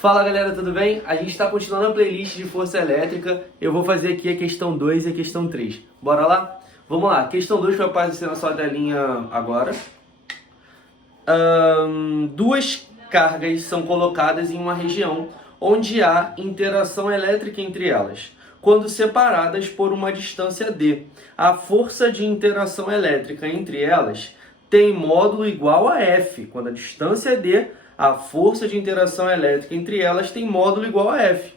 Fala galera, tudo bem? A gente está continuando a playlist de força elétrica. Eu vou fazer aqui a questão 2 e a questão 3. Bora lá? Vamos lá, questão 2 vai aparecer na sua telinha agora. Duas cargas são colocadas em uma região onde há interação elétrica entre elas. Quando separadas por uma distância d, a força de interação elétrica entre elas tem módulo igual a F. Quando a distância é d, a força de interação elétrica entre elas tem módulo igual a F.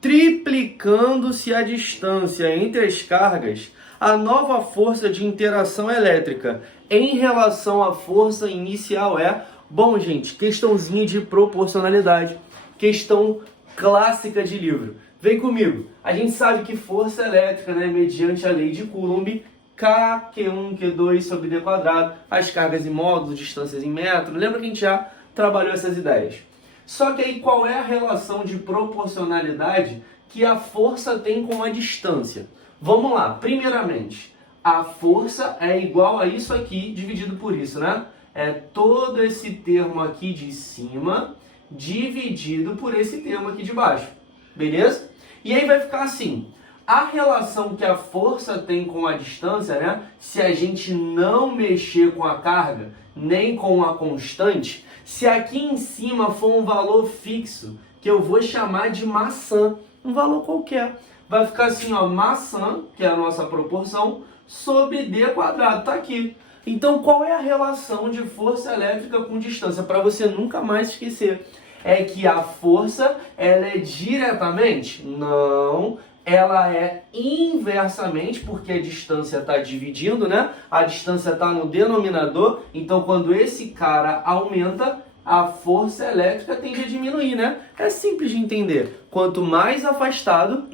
Triplicando-se a distância entre as cargas, a nova força de interação elétrica em relação à força inicial é... Bom, gente, questãozinha de proporcionalidade. Questão clássica de livro. Vem comigo. A gente sabe que força elétrica, né, mediante a lei de Coulomb, K, Q1, Q2 sobre D quadrado, as cargas em módulos, distâncias em metro. Lembra que a gente já trabalhou essas ideias? Só que aí qual é a relação de proporcionalidade que a força tem com a distância? Vamos lá. Primeiramente, a força é igual a isso aqui dividido por isso, né? É todo esse termo aqui de cima dividido por esse termo aqui de baixo. Beleza? E aí vai ficar assim. A relação que a força tem com a distância, né? Se a gente não mexer com a carga, nem com a constante, se aqui em cima for um valor fixo, que eu vou chamar de maçã, um valor qualquer, vai ficar assim, ó, maçã, que é a nossa proporção, sobre d quadrado, tá aqui. Então, qual é a relação de força elétrica com distância? Para você nunca mais esquecer. É que a força, ela é diretamente? Não, ela é inversamente, porque a distância está dividindo, né? A distância está no denominador, então quando esse cara aumenta, a força elétrica tende a diminuir, né? É simples de entender. Quanto mais afastado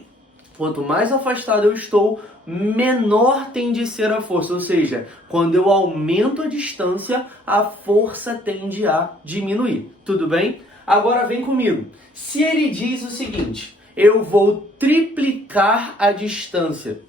eu estou, menor tende a ser a força. Ou seja, quando eu aumento a distância, a força tende a diminuir. Tudo bem? Agora vem comigo. Se ele diz o seguinte, eu vou triplicar a distância.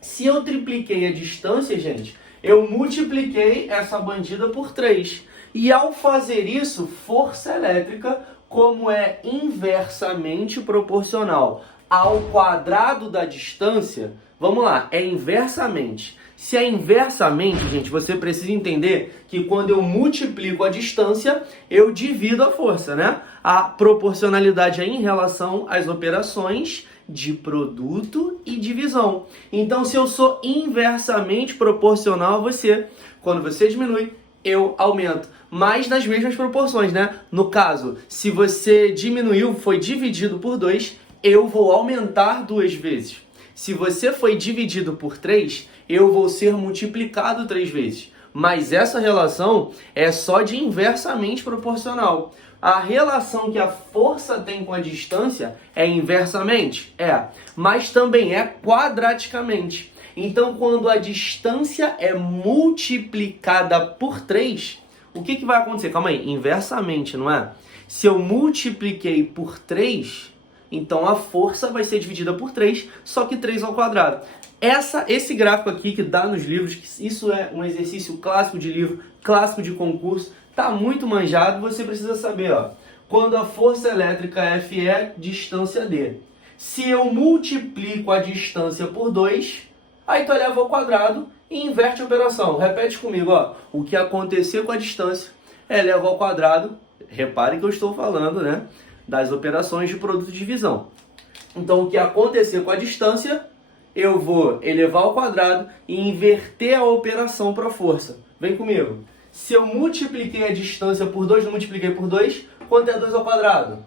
Se eu tripliquei a distância, gente, eu multipliquei essa bandida por 3. E ao fazer isso, força elétrica, como é inversamente proporcional ao quadrado da distância, vamos lá, é inversamente. Se é inversamente, gente, você precisa entender que quando eu multiplico a distância, eu divido a força, né? A proporcionalidade é em relação às operações de produto e divisão. Então, se eu sou inversamente proporcional a você, quando você diminui, eu aumento. Mas nas mesmas proporções, né? No caso, se você diminuiu, foi dividido por 2, eu vou aumentar 2 vezes. Se você foi dividido por 3, eu vou ser multiplicado 3 vezes. Mas essa relação é só de inversamente proporcional. A relação que a força tem com a distância é inversamente? É. Mas também é quadraticamente. Então, quando a distância é multiplicada por 3, o que vai acontecer? Calma aí, inversamente, não é? Se eu multipliquei por 3... então a força vai ser dividida por 3, só que 3 ao quadrado. Esse gráfico aqui que dá nos livros, isso é um exercício clássico de livro, clássico de concurso, tá muito manjado, você precisa saber, ó. Quando a força elétrica F é distância D. Se eu multiplico a distância por 2, aí tu eleva ao quadrado e inverte a operação. Repete comigo, ó. O que acontecer com a distância eleva ao quadrado. Repare que eu estou falando, né, das operações de produto de divisão. Então, o que acontecer com a distância, eu vou elevar ao quadrado e inverter a operação para a força. Vem comigo. Se eu multipliquei a distância por 2, não multipliquei por 2, quanto é 2 ao quadrado?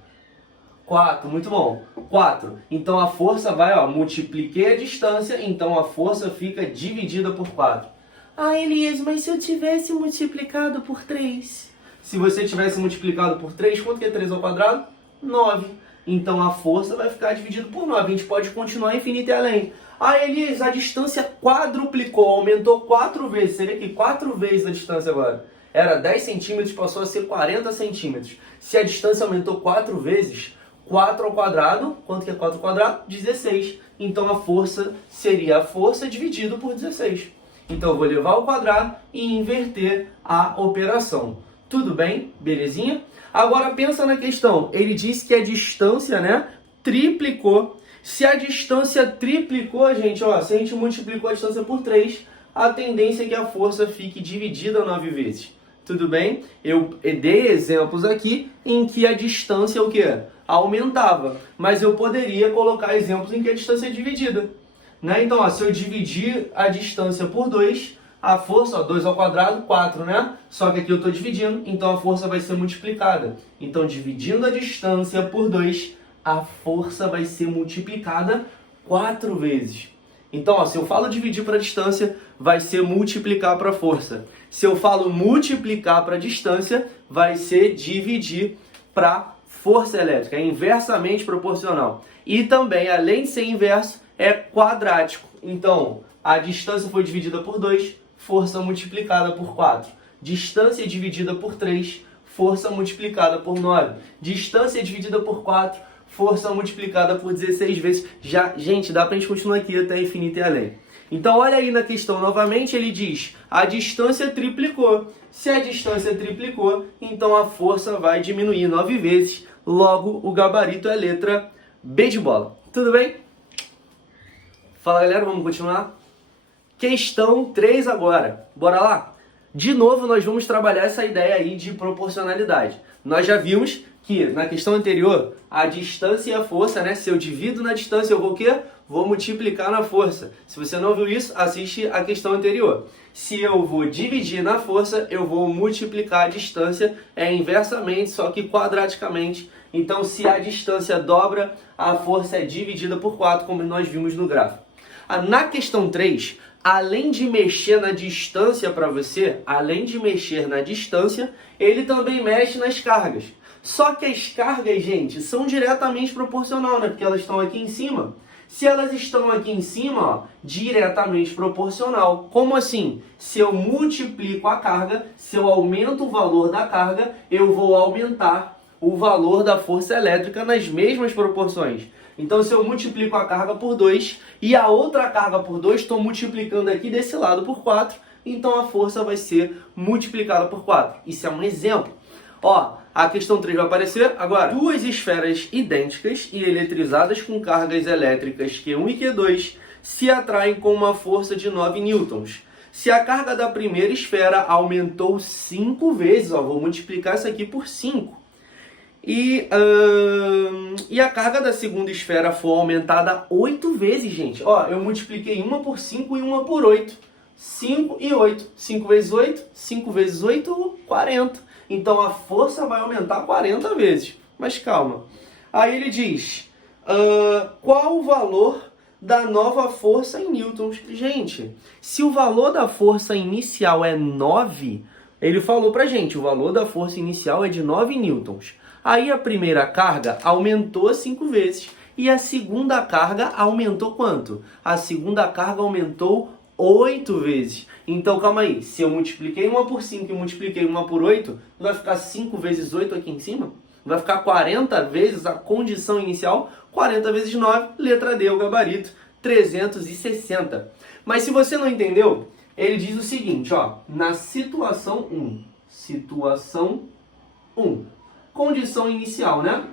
4, muito bom. 4. Então, a força vai, ó, multipliquei a distância, então a força fica dividida por 4. Ah, Elias, mas se eu tivesse multiplicado por 3? Se você tivesse multiplicado por 3, quanto que é 3 ao quadrado? 9. Então a força vai ficar dividida por 9. A gente pode continuar infinito e além. Ah, Elias, a distância quadruplicou, aumentou 4 vezes. Seria que 4 vezes a distância agora. Era 10 centímetros, passou a ser 40 centímetros. Se a distância aumentou 4 vezes, 4 ao quadrado, quanto que é 4 ao quadrado? 16. Então a força seria a força dividido por 16. Então eu vou levar ao quadrado e inverter a operação. Tudo bem? Belezinha? Agora pensa na questão. Ele disse que a distância, né, triplicou. Se a distância triplicou, gente, ó, se a gente multiplicou a distância por 3, a tendência é que a força fique dividida 9 vezes. Tudo bem? Eu dei exemplos aqui em que a distância o quê? Aumentava. Mas eu poderia colocar exemplos em que a distância é dividida. Né? Então, ó, se eu dividir a distância por 2, a força, ó, 2 ao quadrado, 4, né? Só que aqui eu estou dividindo, então a força vai ser multiplicada. Então, dividindo a distância por 2, a força vai ser multiplicada 4 vezes. Então, ó, se eu falo dividir para a distância, vai ser multiplicar para a força. Se eu falo multiplicar para a distância, vai ser dividir para força elétrica. É inversamente proporcional. E também, além de ser inverso, é quadrático. Então, a distância foi dividida por 2, força multiplicada por 4. Distância dividida por 3, força multiplicada por 9. Distância dividida por 4, força multiplicada por 16 vezes. Já, gente, dá pra gente continuar aqui até infinito e além. Então, olha aí na questão novamente, ele diz, a distância triplicou. Se a distância triplicou, então a força vai diminuir 9 vezes. Logo, o gabarito é a letra B de bola. Tudo bem? Fala, galera, vamos continuar? Questão 3 agora. Bora lá? De novo, nós vamos trabalhar essa ideia aí de proporcionalidade. Nós já vimos que na questão anterior, a distância e a força, né? Se eu divido na distância, eu vou o quê? Vou multiplicar na força. Se você não viu isso, assiste a questão anterior. Se eu vou dividir na força, eu vou multiplicar a distância, é inversamente, só que quadraticamente. Então, se a distância dobra, a força é dividida por 4, como nós vimos no gráfico. Na questão 3, além de mexer na distância para você, além de mexer na distância, ele também mexe nas cargas. Só que as cargas, gente, são diretamente proporcional, né? Porque elas estão aqui em cima. Se elas estão aqui em cima, ó, diretamente proporcional. Como assim? Se eu multiplico a carga, se eu aumento o valor da carga, eu vou aumentar o valor da força elétrica nas mesmas proporções. Então, se eu multiplico a carga por 2 e a outra carga por 2, estou multiplicando aqui desse lado por 4, então a força vai ser multiplicada por 4. Isso é um exemplo. Ó, a questão 3 vai aparecer agora. Duas esferas idênticas e eletrizadas com cargas elétricas Q1 e Q2 se atraem com uma força de 9 newtons. Se a carga da primeira esfera aumentou 5 vezes, ó, vou multiplicar isso aqui por 5. E a carga da segunda esfera foi aumentada 8 vezes, gente. Ó, eu multipliquei uma por 5 e uma por 8. 5 e 8. 5 vezes 8, 5 vezes 8, 40. Então a força vai aumentar 40 vezes. Mas calma. Aí ele diz, qual o valor da nova força em newtons? Gente, se o valor da força inicial é 9, ele falou pra gente, o valor da força inicial é de 9 newtons. Aí a primeira carga aumentou 5 vezes. E a segunda carga aumentou quanto? A segunda carga aumentou 8 vezes. Então, calma aí. Se eu multipliquei uma por 5 e multipliquei uma por 8, não vai ficar 5 vezes 8 aqui em cima? Vai ficar 40 vezes a condição inicial? 40 vezes 9, letra D, o gabarito, 360. Mas se você não entendeu, ele diz o seguinte, ó. Na situação 1. Situação 1. Condição inicial, né?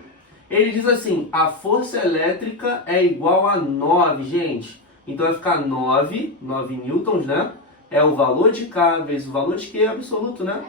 Ele diz assim, a força elétrica é igual a 9, gente. Então vai ficar 9 newtons, né? É o valor de K vezes o valor de Q absoluto, né?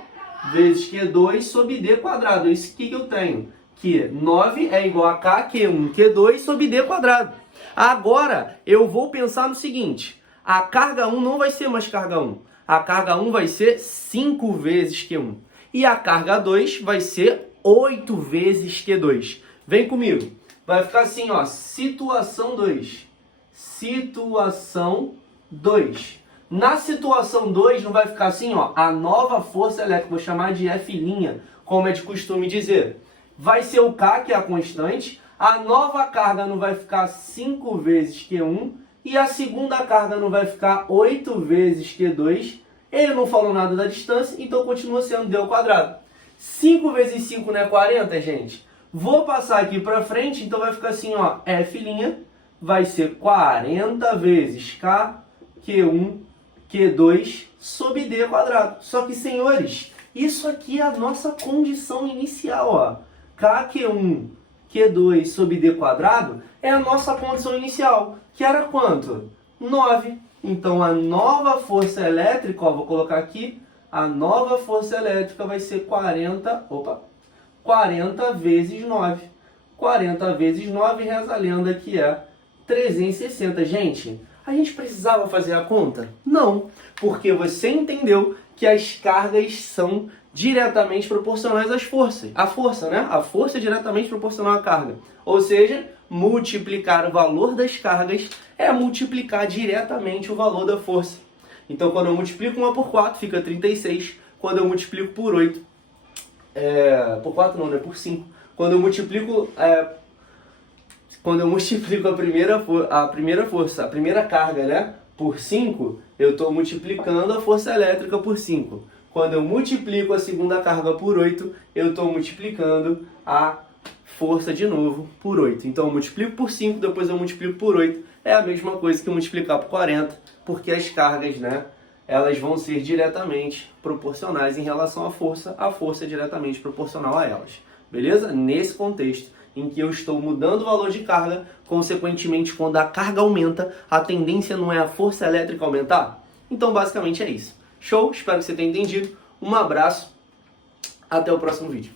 Vezes Q2 sobre D quadrado. Isso que eu tenho. Que 9 é igual a K, Q1, Q2 sobre D quadrado. Agora, eu vou pensar no seguinte. A carga 1 não vai ser mais carga 1. A carga 1 vai ser 5 vezes Q1. E a carga 2 vai ser 8 vezes Q2. Vem comigo. Vai ficar assim, ó. Situação 2. Situação 2. Na situação 2 não vai ficar assim, ó. A nova força elétrica, vou chamar de F', como é de costume dizer. Vai ser o K, que é a constante. A nova carga não vai ficar 5 vezes Q1. E a segunda carga não vai ficar 8 vezes Q2. Ele não falou nada da distância, então continua sendo D ao quadrado. 5 vezes 5 não é 40, gente? Vou passar aqui para frente, então vai ficar assim, ó. F' vai ser 40 vezes K, Q1, Q2 sobre D quadrado. Só que, senhores, Isso aqui é a nossa condição inicial, ó. Kq1, Q2 sobre D quadrado é a nossa condição inicial, que era quanto? 9. Então, a nova força elétrica, ó, vou colocar aqui, a nova força elétrica vai ser 40 vezes 9. 40 vezes 9, reza a lenda que é 360. Gente, a gente precisava fazer a conta? Não, porque você entendeu que as cargas são diretamente proporcionais às forças. A força, né? A força é diretamente proporcional à carga. Ou seja, multiplicar o valor das cargas é multiplicar diretamente o valor da força. Então, quando eu multiplico 1 por 4, fica 36. Quando eu multiplico por 8, por 4 não, né? Por 5. Quando eu multiplico a primeira carga, né, por 5, eu estou multiplicando a força elétrica por 5. Quando eu multiplico a segunda carga por 8, eu estou multiplicando a força de novo por 8. Então eu multiplico por 5, depois eu multiplico por 8. É a mesma coisa que multiplicar por 40, porque as cargas, né, elas vão ser diretamente proporcionais em relação à força. A força é diretamente proporcional a elas. Beleza? Nesse contexto em que eu estou mudando o valor de carga, consequentemente, quando a carga aumenta, a tendência não é a força elétrica aumentar? Então, basicamente é isso. Show? Espero que você tenha entendido. Um abraço. Até o próximo vídeo.